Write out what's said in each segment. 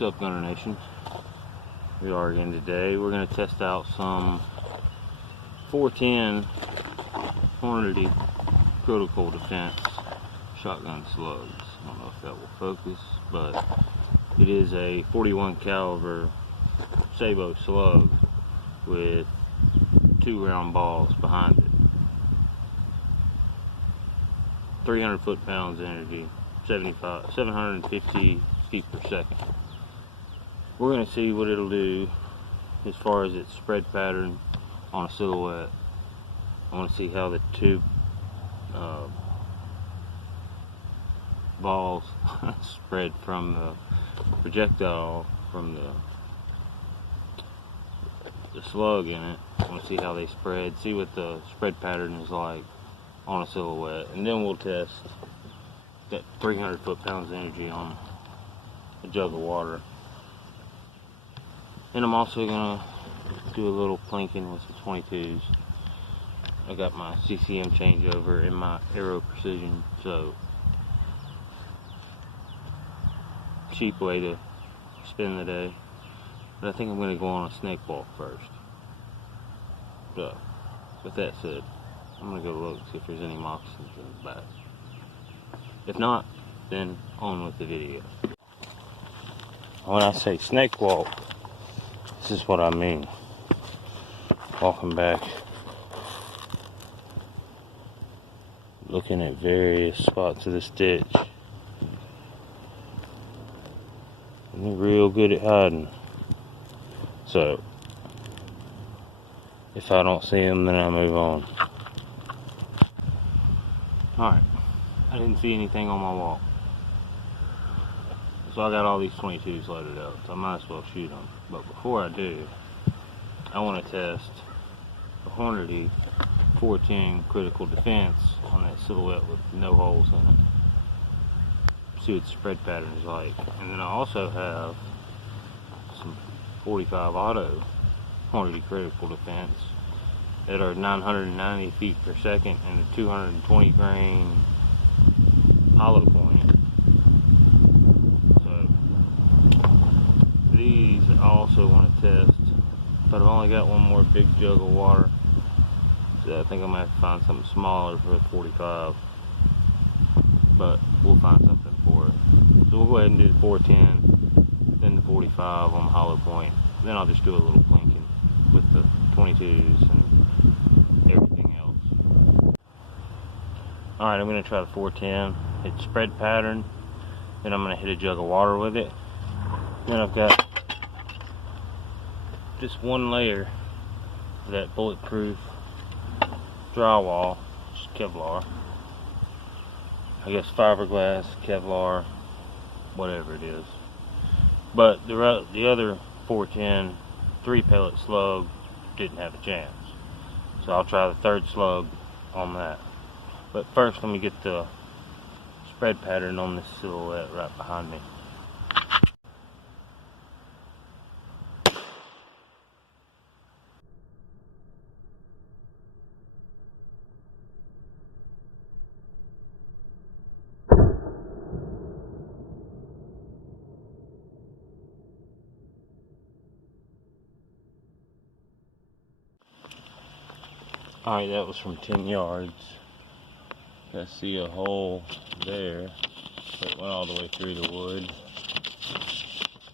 What's up, Gunday Nation? We are again today. We're going to test out some 410 Hornady critical defense shotgun slugs. I don't know if that will focus, but it is a 41 caliber sabot slug with 2 round balls behind it. 300 foot-pounds energy, 750 feet per second. We're going to see what it'll do as far as its spread pattern on a silhouette. I want to see how the two balls spread from the projectile, from the slug in it. I want to see how they spread, see what the spread pattern is like on a silhouette, and then we'll test that 300 foot-pounds energy on a jug of water. And I'm also gonna do a little plinking with some 22s. I got my CCM changeover in my Aero Precision, so cheap way to spend the day. But I think I'm gonna go on a snake walk first. So with that said, I'm gonna go look, see if there's any moccasins in the back. If not, then on with the video. When I say snake walk, this is what I mean. Walking back, looking at various spots of this ditch. And they're real good at hiding. So, if I don't see them, then I move on. Alright, I didn't see anything on my walk. So I got all these 22s loaded up, so I might as well shoot them. But before I do, I want to test the Hornady 410 critical defense on that silhouette with no holes in it. See what the spread pattern is like. And then I also have some 45 auto Hornady critical defense that are 990 feet per second and a 220 grain hollow point. So these I also want to test, but I've only got one more big jug of water, so I think I'm going to have to find something smaller for the 45, but we'll find something for it. So we'll go ahead and do the 410, then the 45 on the hollow point, then I'll just do a little plinking with the 22s and everything else. Alright, I'm going to try the 410, its spread pattern, then I'm going to hit a jug of water with it. Then I've got just one layer of that bulletproof drywall, just Kevlar. I guess fiberglass, Kevlar, whatever it is. But the other 410 3-pellet slug didn't have a chance. So I'll try the third slug on that. But first, let me get the spread pattern on this silhouette right behind me. Alright, that was from 10 yards. I see a hole there that went all the way through the wood.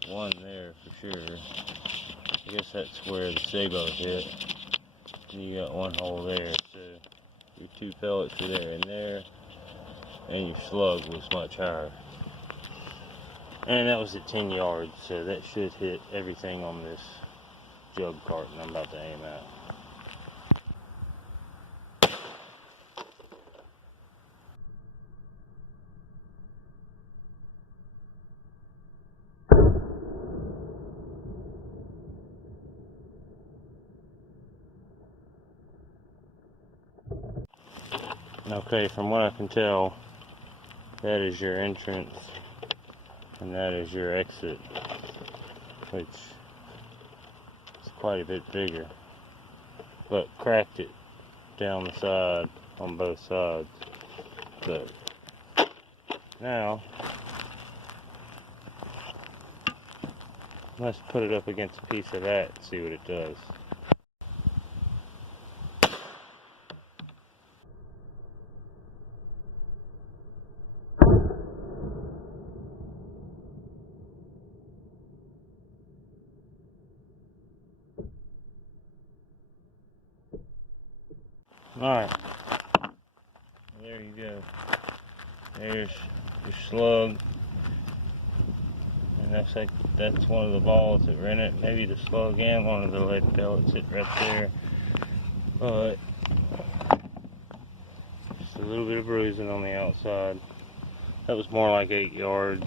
One there for sure. I guess that's where the sabot hit. And you got one hole there, so your 2 pellets are there and there, and your slug was much higher. And that was at 10 yards, so that should hit everything on this jug carton I'm about to aim at. Okay, from what I can tell, that is your entrance and that is your exit, which is quite a bit bigger, but cracked it down the side on both sides. So now Let's put it up against a piece of that and see what it does. Alright, there you go. There's your slug. And looks like that's one of the balls that were in it. Maybe the slug and one of the lead pellets sit right there. But just a little bit of bruising on the outside. That was more like 8 yards.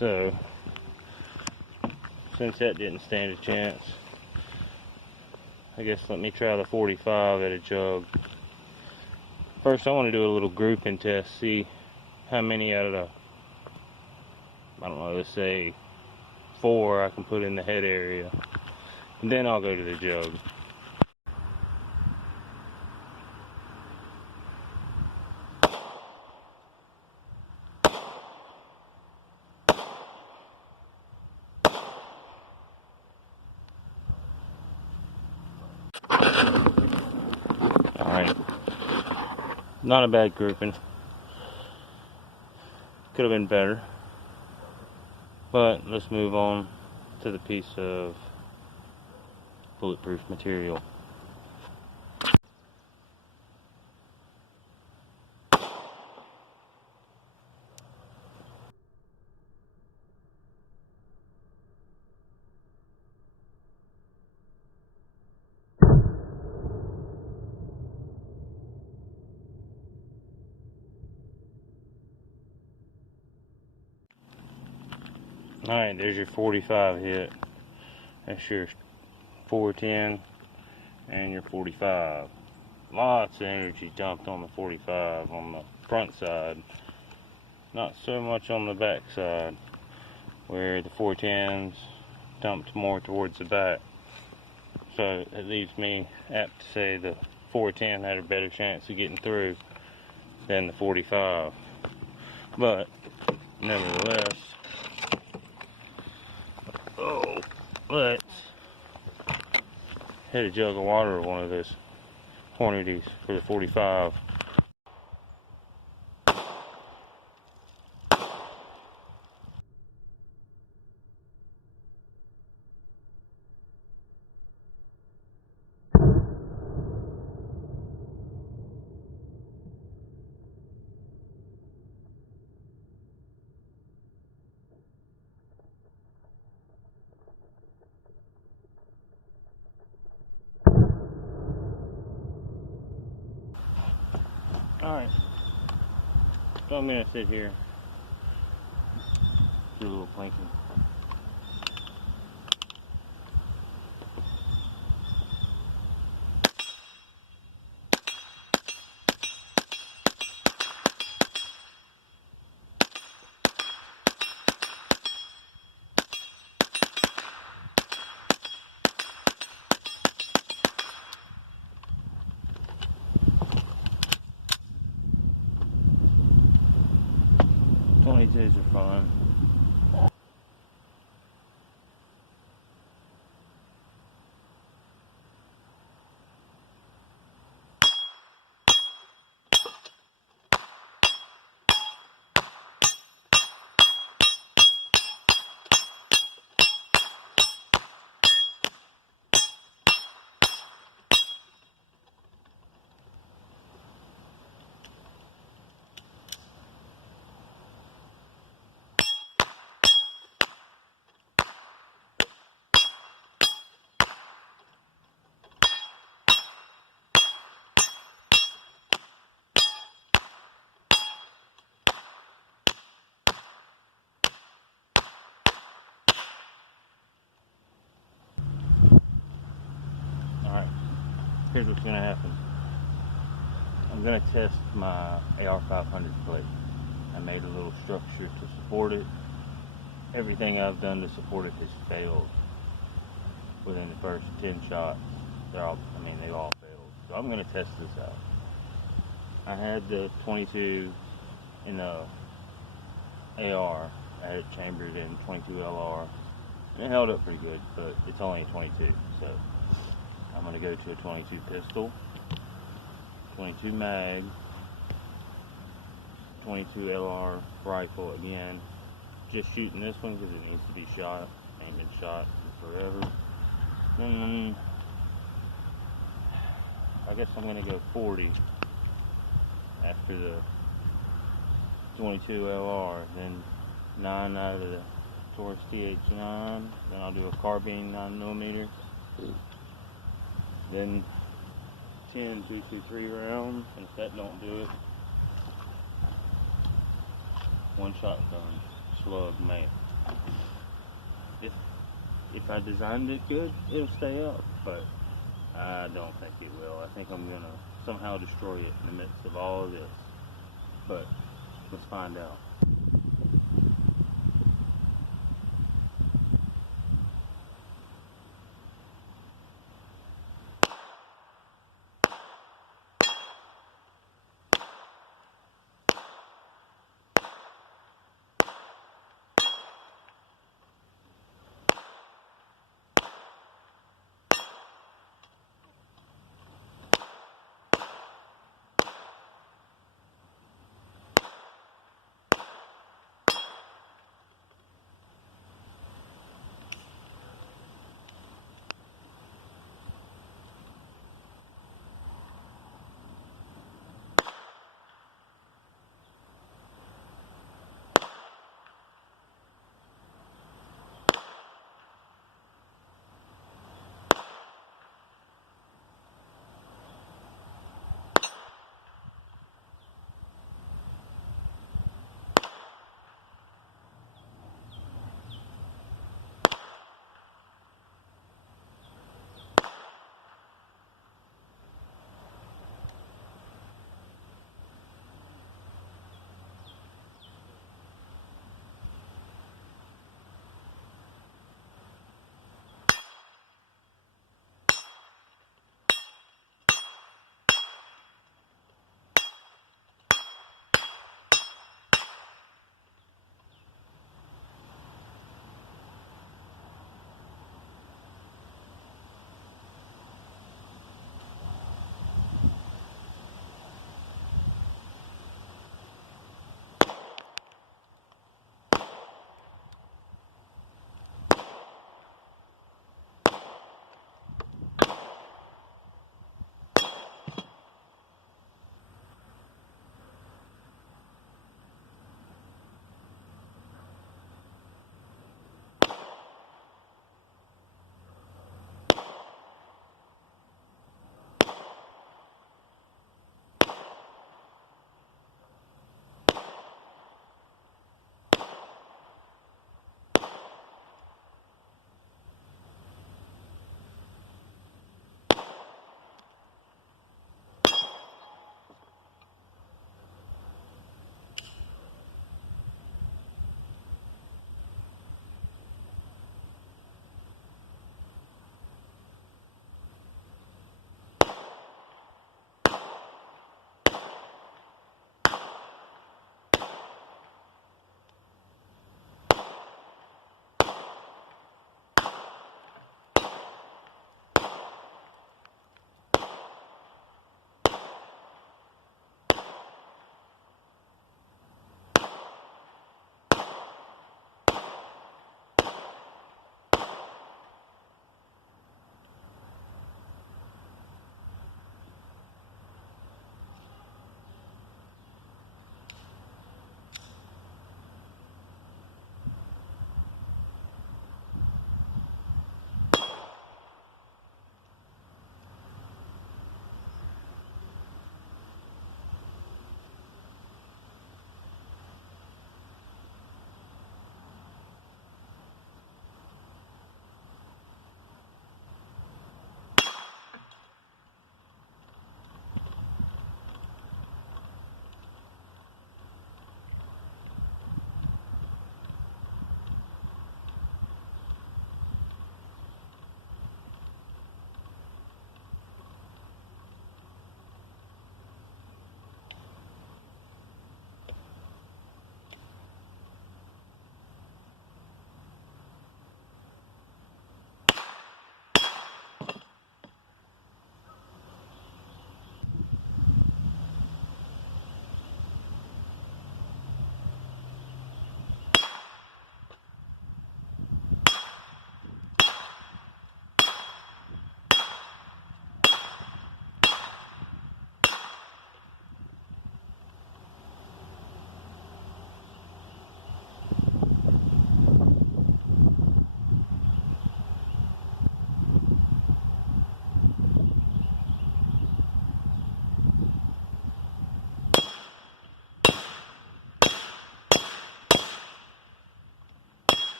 So since that didn't stand a chance, I guess let me try the 45 at a jug. First I want to do a little grouping test, see how many out of the, I don't know, let's say 4 I can put in the head area. And then I'll go to the jug. Alright. Not a bad grouping. Could have been better. But let's move on to the piece of bulletproof material. Alright, there's your 45 hit. That's your 410 and your 45. Lots of energy dumped on the 45 on the front side. Not so much on the back side, where the 410s dumped more towards the back. So it leaves me apt to say the 410 had a better chance of getting through than the 45. But nevertheless, let's hit a jug of water or one of those quantities for the 45. Alright, so I'm going to sit here, do a little planking. Days are fun. Alright, here's what's going to happen. I'm going to test my AR-500 plate. I made a little structure to support it. Everything I've done to support it has failed within the first 10 shots. They've all failed. So I'm going to test this out. I had the 22 in the AR. I had it chambered in 22 LR. It held up pretty good, but it's only a 22, so I'm going to go to a 22 pistol, 22 mag, 22 LR rifle again. Just shooting this one because it needs to be shot. Ain't been shot in forever. And I guess I'm going to go 40 after the 22 LR, then 9 out of the Taurus TH9, then I'll do a carbine 9mm, then 10 223 rounds, and if that don't do it, one shotgun slug mate. If I designed it good, it'll stay up, but I don't think it will. I think I'm gonna somehow destroy it in the midst of all of this, but let's find out.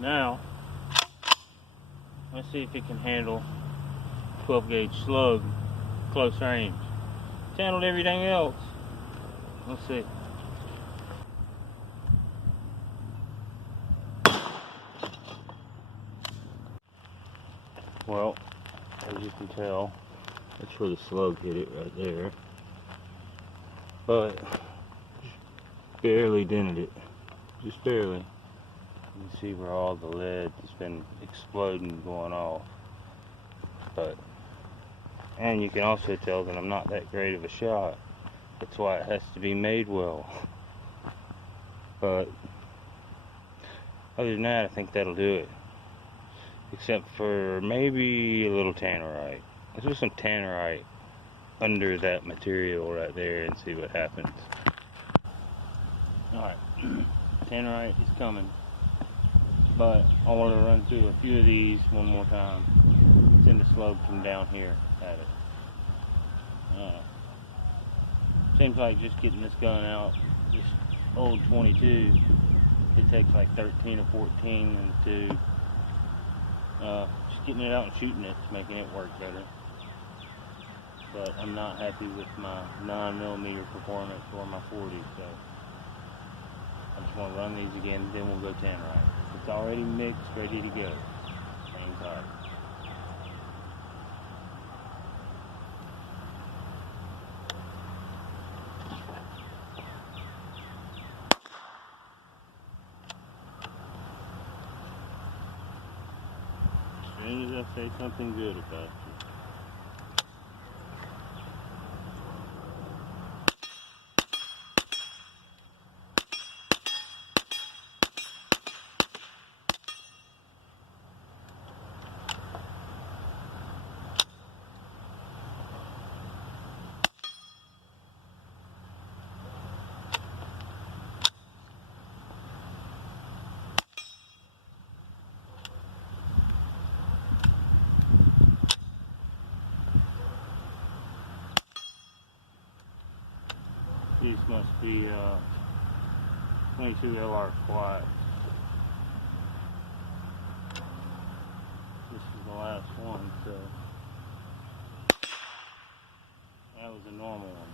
Now, let's see if it can handle 12 gauge slug close range. It's handled everything else. Let's see. Well, as you can tell, that's where the slug hit it right there. But barely dented it. Just barely. You can see where all the lead has been exploding, going off. And you can also tell that I'm not that great of a shot. That's why it has to be made well. But other than that, I think that'll do it. Except for maybe a little tannerite. Let's put some tannerite under that material right there and see what happens. Alright, tannerite is coming. But I want to run through a few of these one more time. Send the slug from down here at it. Seems like just getting this gun out, this old 22, it takes like 13 or 14 and to just getting it out and shooting it's making it work better. But I'm not happy with my 9mm performance or my 40, so I just want to run these again, then we'll go tannerite. It's already mixed, ready to go. Hang tight. As soon as I say something good about you. These must be 22 LR flats. This is the last one, so that was a normal one.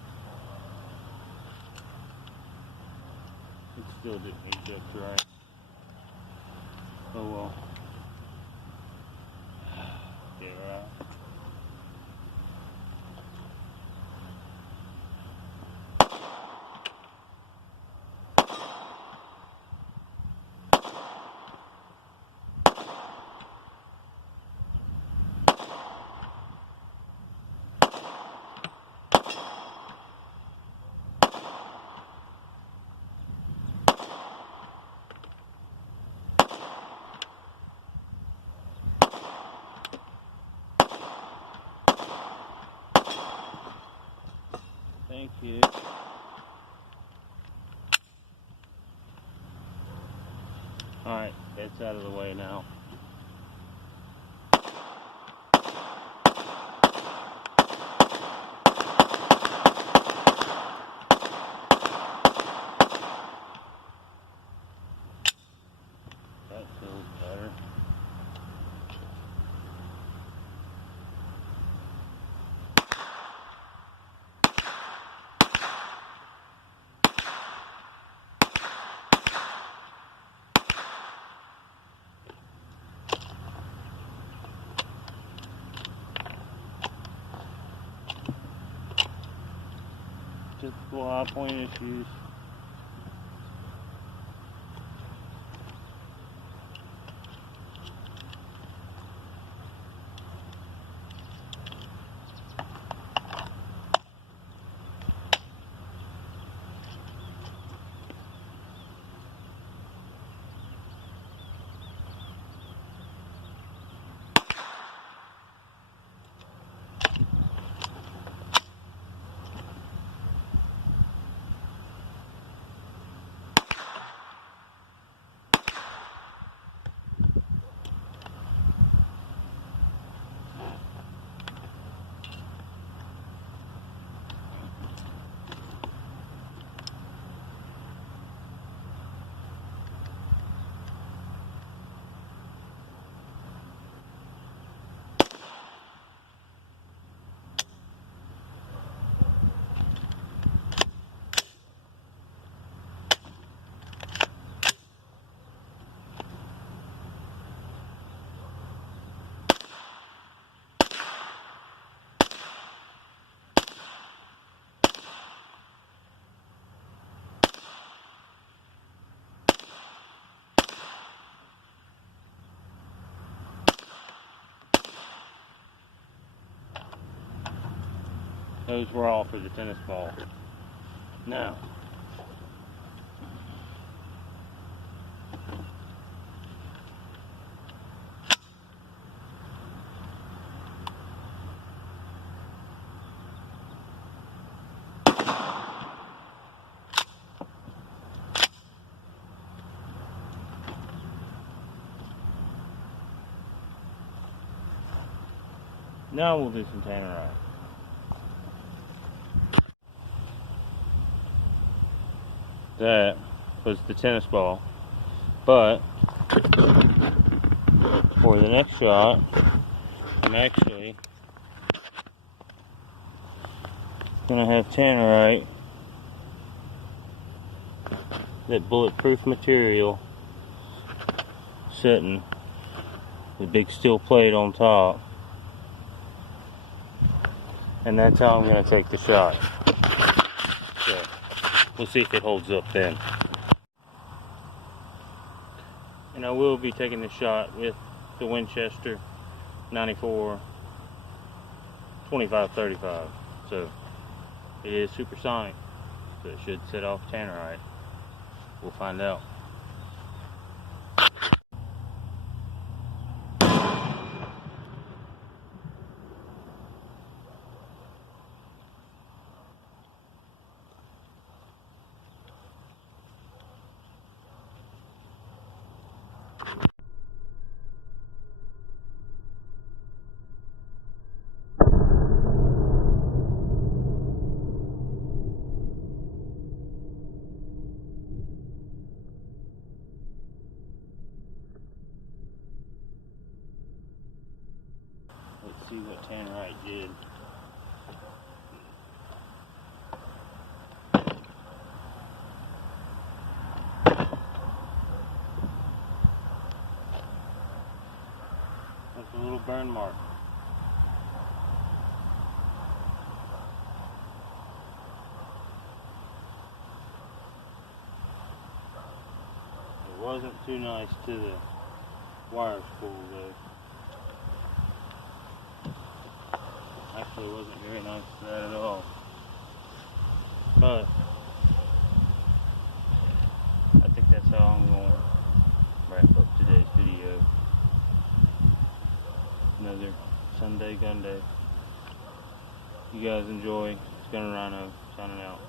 It still didn't eject right. Oh well. Get her out. Thank you. Alright, that's out of the way now. That feels better. Typical high point issues. Those were all for the tennis ball. Now, we'll do some tannerite. That was the tennis ball, but for the next shot, I'm actually gonna have tannerite, that bulletproof material, sitting with a big steel plate on top, and that's how I'm gonna take the shot. So we'll see if it holds up then. And I will be taking the shot with the Winchester 94 25-35. So it is supersonic, so it should set off tannerite. We'll find out. Let's see what tannerite did. That's a little burn mark. It wasn't too nice to the wire spool though. Actually, it wasn't very nice to that at all. But I think that's how I'm going to wrap up today's video. Another Sunday Gunday. You guys enjoy. It's Gunday Rhino signing out.